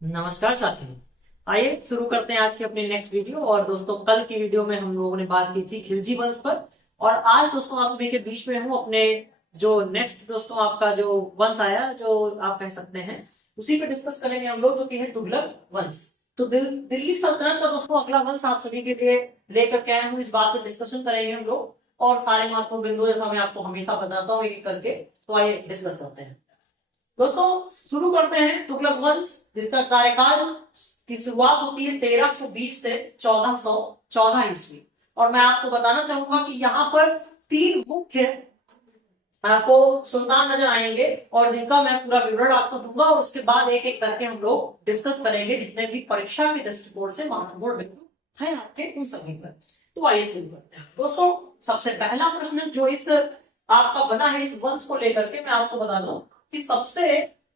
नमस्कार साथियों। आइए शुरू करते हैं आज की अपनी नेक्स्ट वीडियो। और दोस्तों, कल की वीडियो में हम लोगों ने बात की थी खिलजी वंश पर, और आज दोस्तों आप सभी के बीच में हूँ अपने जो नेक्स्ट दोस्तों आपका जो वंश आया, जो आप कह सकते हैं, उसी पे डिस्कस करेंगे हम लोग, जो कि है तुगलक वंश। तो दिल्ली सल्तनत का दोस्तों अगला वंश आप सभी के लिए लेकर के आए हूँ। इस बात पर डिस्कशन करेंगे हम लोग, और सारे महत्वपूर्ण बिंदु जैसा मैं आपको हमेशा बताता हूँ एक एक करके। तो आइए डिस्कस करते हैं दोस्तों। शुरू करते हैं तुगलक वंश, जिसका कार्यकाल की शुरुआत होती है 1320 से 1414 ईस्वी। और मैं आपको बताना चाहूंगा कि यहाँ पर तीन मुख्य आपको सुल्तान नजर आएंगे, और जिनका मैं पूरा विवरण आपको दूंगा, और उसके बाद एक एक करके हम लोग डिस्कस करेंगे जितने भी परीक्षा के दृष्टिकोण से महत्वपूर्ण बिंदु हैं आपके, उन सभी पर। तो आइए शुरू करते हैं दोस्तों। सबसे पहला प्रश्न जो इस आपका बना है इस वंश को लेकर के, मैं आपको बता दूं कि सबसे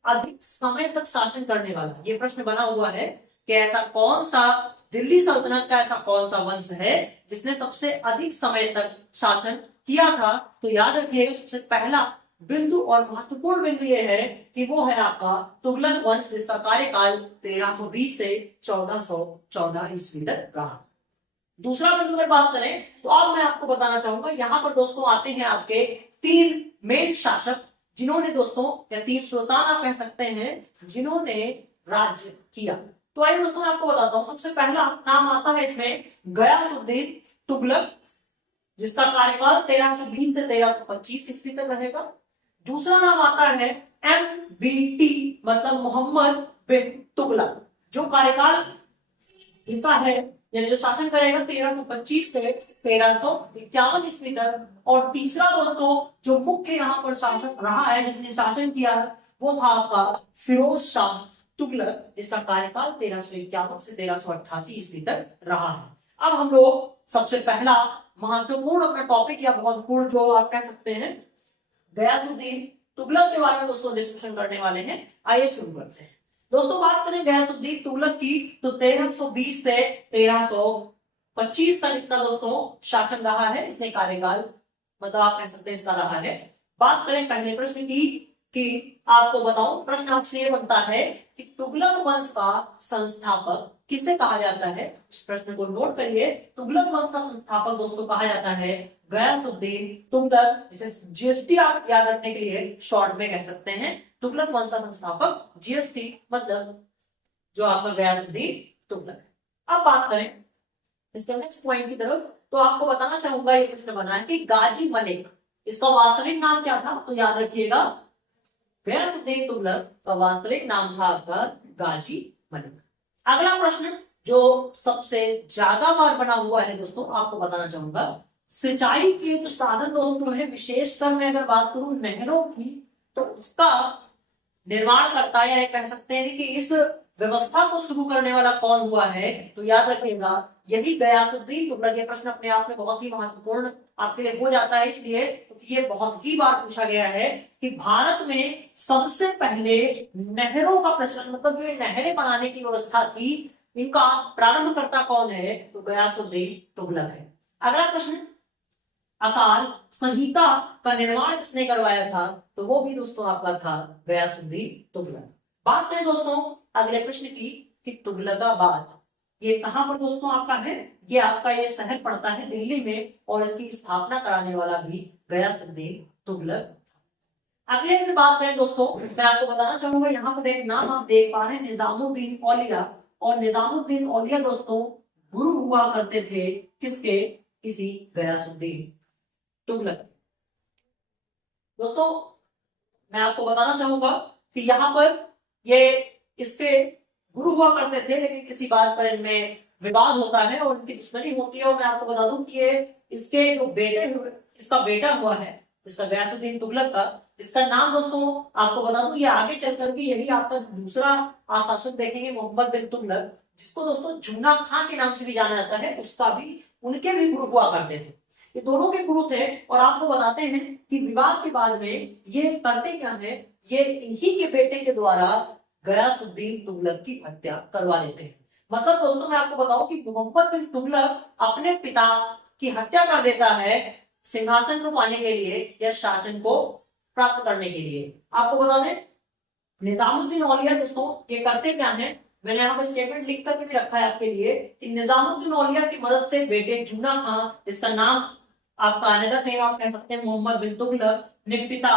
अधिक समय तक शासन करने वाला ये प्रश्न बना हुआ है कि ऐसा कौन सा दिल्ली सल्तनत का ऐसा कौन सा वंश है जिसने सबसे अधिक समय तक शासन किया था। तो याद रखिएगा, सबसे पहला बिंदु और महत्वपूर्ण बिंदु यह है कि वो है आपका तुगलक वंश, जिसका कार्यकाल 1320 से 1414 ईस्वी तक रहा। दूसरा बिंदु अगर बात करें तो अब मैं आपको बताना चाहूंगा, यहां पर दोस्तों आते हैं आपके तीन मेन शासक, जिन्होंने दोस्तों, या तीन सुल्तान आप कह सकते हैं, जिन्होंने राज्य किया। तो आइए दोस्तों मैं आपको बताता हूं। सबसे पहला नाम आता है इसमें गयासुद्दीन तुगलक, जिसका कार्यकाल 1320 से 1325 ईस्वी तक रहेगा। दूसरा नाम आता है MBT, मतलब मोहम्मद बिन तुगलक, जो कार्यकाल इसका है, यानी जो शासन करेगा 1325 से 1351 ईस्वी तक। और तीसरा दोस्तों जो मुख्य यहाँ पर शासक रहा है, जिसने शासन किया है, वो था आपका फिरोज शाह तुगलक, जिसका कार्यकाल 1351 से 1388 ईस्वी तक रहा है। अब हम लोग सबसे पहला महत्वपूर्ण अपना टॉपिक, या महत्वपूर्ण जो आप कह सकते हैं, गयासुद्दीन तुगलक के बारे में दोस्तों डिस्कशन करने वाले हैं। आइए शुरू करते हैं दोस्तों। बात करें गयासुद्दीन तुगलक की, तो 1320 से 1325 तक इसका दोस्तों शासन रहा है, इसने कार्यकाल, मतलब आप कह सकते हैं इसका रहा है। बात करें पहले प्रश्न की, कि आपको बताऊं, प्रश्न आपसे ये बनता है कि तुगलक वंश का संस्थापक किसे कहा जाता है। इस प्रश्न को नोट करिए। तुगलक वंश का संस्थापक दोस्तों कहा जाता है गयासुद्दीन तुगलक, जिसे GST आप याद रखने के लिए शॉर्ट में कह सकते हैं। तुगलक वंश का संस्थापक GST, मतलब जो आपका गयासुद्दीन तुगलक। अब बात करें इसके नेक्स्ट पॉइंट की तरफ, तो आपको बताना चाहूंगा, ये प्रश्न बना है कि गाजी मलिक, इसका वास्तविक नाम क्या था। तो याद रखिएगा, गयासुद्दीन तुगलक का वास्तविक नाम था आपका गाजी मलिक। अगला प्रश्न जो सबसे ज्यादा बार बना हुआ है दोस्तों, आपको बताना चाहूंगा, सिंचाई के जो साधन दोस्तों है, विशेषकर मैं अगर बात करूं नहरों की, तो उसका निर्माण करता, या कह सकते हैं कि इस व्यवस्था को शुरू करने वाला कौन हुआ है। तो याद रखिएगा, यही गयासुद्दीन तुगलक। ये प्रश्न अपने आप में बहुत ही महत्वपूर्ण आपके लिए हो जाता है, इसलिए क्योंकि ये बहुत ही बार पूछा गया है कि भारत में सबसे पहले नहरों का प्रचलन, मतलब जो ये नहरें बनाने की व्यवस्था थी, इनका प्रारंभकर्ता कौन है। तो गयासुद्दीन तुगलक है। अगला प्रश्न, अकाल संहिता का निर्माण किसने करवाया था। तो वो भी दोस्तों आपका था गयासुद्दीन तुगलक। बात करें दोस्तों अगले प्रश्न की, कि तुगलकाबाद ये कहां पर दोस्तों आपका है। ये आपका ये शहर पड़ता है दिल्ली में, और इसकी स्थापना कराने वाला भी गयासुद्दीन तुगलक। अगले अगर बात करें दोस्तों, मैं आपको बताना चाहूंगा, यहाँ पर एक नाम आप देख पा रहे हैं, निजामुद्दीन औलिया। और निजामुद्दीन औलिया दोस्तों गुरु हुआ करते थे किसके, किसी गयासुद्दीन तुगलक। दोस्तों मैं आपको बताना चाहूंगा कि यहाँ पर ये इसके गुरु हुआ करते थे, लेकिन किसी बात पर इनमें विवाद होता है और उनकी दुश्मनी होती है। और मैं आपको बता दूं कि ये इसके जो बेटे हुए, इसका बेटा हुआ है, इसका गयासुद्दीन तुगलक का, इसका नाम दोस्तों आपको बता दूं, ये आगे चल करके यही आपका दूसरा आप शासक देखेंगे, मोहम्मद बिन तुगलक, जिसको दोस्तों जूना खां के नाम से भी जाना जाता है, उसका भी, उनके भी गुरु हुआ करते थे। ये दोनों के गुरु थे। और आपको बताते हैं कि विवाद के बाद में ये करते क्या है, ये इन्हीं के बेटे के द्वारा गयासुद्दीन तुगलक की हत्या करवा देते हैं। मतलब दोस्तों मैं आपको बताऊं कि मोहम्मद बिन तुगलक अपने पिता की हत्या कर देता है सिंहासन को पाने के लिए, या शासन को प्राप्त करने के लिए। आपको बता दें, निजामुद्दीन औलिया दोस्तों ये करते क्या है, मैंने यहाँ पर स्टेटमेंट लिख करके भी रखा है आपके लिए कि निजामुद्दीन औलिया की मदद से बेटे जूना खां, इसका नाम आपका अनदर नेम आप कह सकते हैं मोहम्मद बिन तुगलक, ने पिता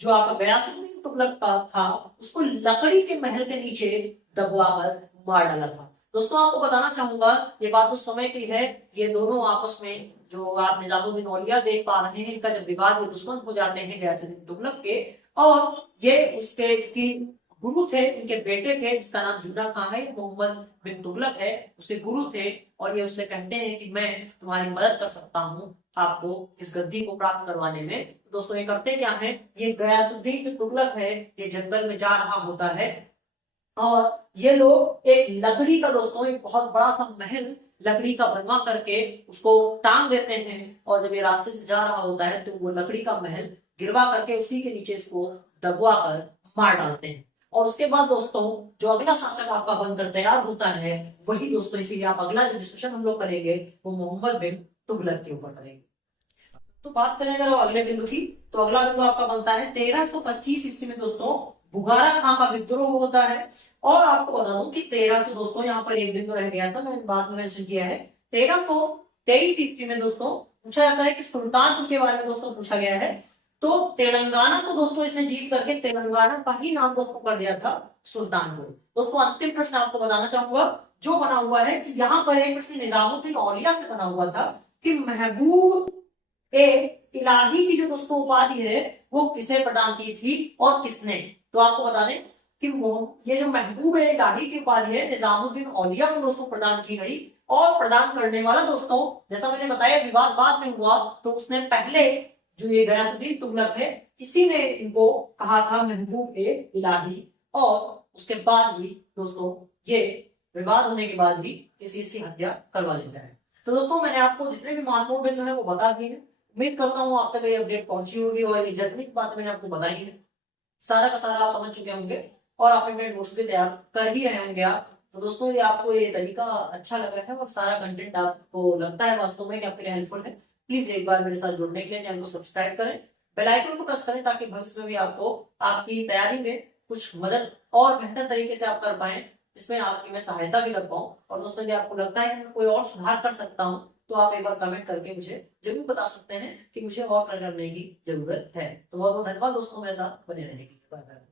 जो आपका गयासुद्दीन तुगलक का था उसको लकड़ी के महल के नीचे दबवाकर मार डाला था। दोस्तों आपको बताना चाहूंगा ये बात उस समय की है, ये दोनों आपस में जो आप निजामुद्दीन औलिया देख पा रहे हैं, इनका जब विवाद ये दुश्मन हो जाते हैं गयासुद्दीन तुगलक के, और ये उसके की गुरु थे, इनके बेटे थे जिसका नाम जूना खां है, मोहम्मद बिन तुगलक है, उसके गुरु थे, और ये उससे कहते हैं कि मैं तुम्हारी मदद कर सकता हूँ आपको इस गद्दी को प्राप्त करवाने में। तो दोस्तों ये करते क्या है, ये गयासुद्दीन तुगलक है, ये जंगल में जा रहा होता है और ये लोग एक लकड़ी का दोस्तों एक बहुत बड़ा सा महल लकड़ी का बनवा करके उसको टांग देते हैं, और जब ये रास्ते से जा रहा होता है तो वो लकड़ी का महल गिरवा करके उसी के नीचे इसको दबवा कर मार डालते हैं। और उसके बाद दोस्तों जो अगला शासक आपका बनकर तैयार होता है वही दोस्तों, इसीलिए आप अगला जो डिस्कशन हम लोग करेंगे वो मोहम्मद बिन तुगलक के ऊपर करेंगे। तो बात करें अगर अगले बिंदु की, तो अगला बिंदु आपका बनता है 1325 ईस्वी में दोस्तों बुगारा खां का विद्रोह होता है। और आपको बता दूं कि 1300 दोस्तों यहाँ पर एक बिंदु रह गया था, मैंने बाद में मेंशन किया है, 1323 ईस्वी में दोस्तों पूछा जाता है कि सुल्तानपुर के बारे में दोस्तों पूछा गया है। तो तेलंगाना को दोस्तों इसने जीत करके तेलंगाना का ही नाम दोस्तों कर दिया था सुल्तानपुर। दोस्तों अंतिम प्रश्न आपको बताना चाहूंगा जो बना हुआ है कि यहाँ पर एक प्रश्न निजामुद्दीन औलिया से बना हुआ था कि महबूब ए इलाही की जो दोस्तों उपाधि है वो किसे प्रदान की थी और किसने। तो आपको बता दें कि ये जो महबूब ए इलाही की उपाधि है निजामुद्दीन औलिया को दोस्तों प्रदान की गई, और प्रदान करने वाला दोस्तों जैसा मैंने बताया विवाद बाद में हुआ, तो उसने पहले जो ये गयासुद्दीन तुगलक है इसी ने इनको कहा था महबूब ए इलाही, और उसके बाद ही दोस्तों ये विवाद होने के बाद ही इस चीज की हत्या करवा देता है। तो दोस्तों मैंने आपको जितने भी महत्वपूर्ण बिंदु है वो बता दिए हैं, उम्मीद करता हूँ आप तक ये अपडेट पहुंची होगी और ये जितनी बातें मैंने आपको बताई है सारा का सारा आप समझ चुके होंगे और आप अपने नोट्स भी तैयार कर ही रहे होंगे आप। तो दोस्तों ये आपको ये तरीका अच्छा लगा है और सारा कंटेंट आपको लगता है वास्तव में कि आपके लिए हेल्पफुल है, प्लीज एक बार मेरे साथ जुड़ने के लिए चैनल को सब्सक्राइब करें, बेल आइकन को प्रेस करें ताकि भविष्य में भी आपको आपकी तैयारी में कुछ मदद और बेहतर तरीके से आप कर पाए, इसमें आपकी मैं सहायता भी कर पाऊं। और दोस्तों यदि आपको लगता है कि मैं कोई और सुधार कर सकता हूं तो आप एक बार कमेंट करके मुझे जरूर बता सकते हैं कि मुझे और करने की जरूरत है। तो बहुत बहुत धन्यवाद दोस्तों मेरे साथ बने रहने के लिए।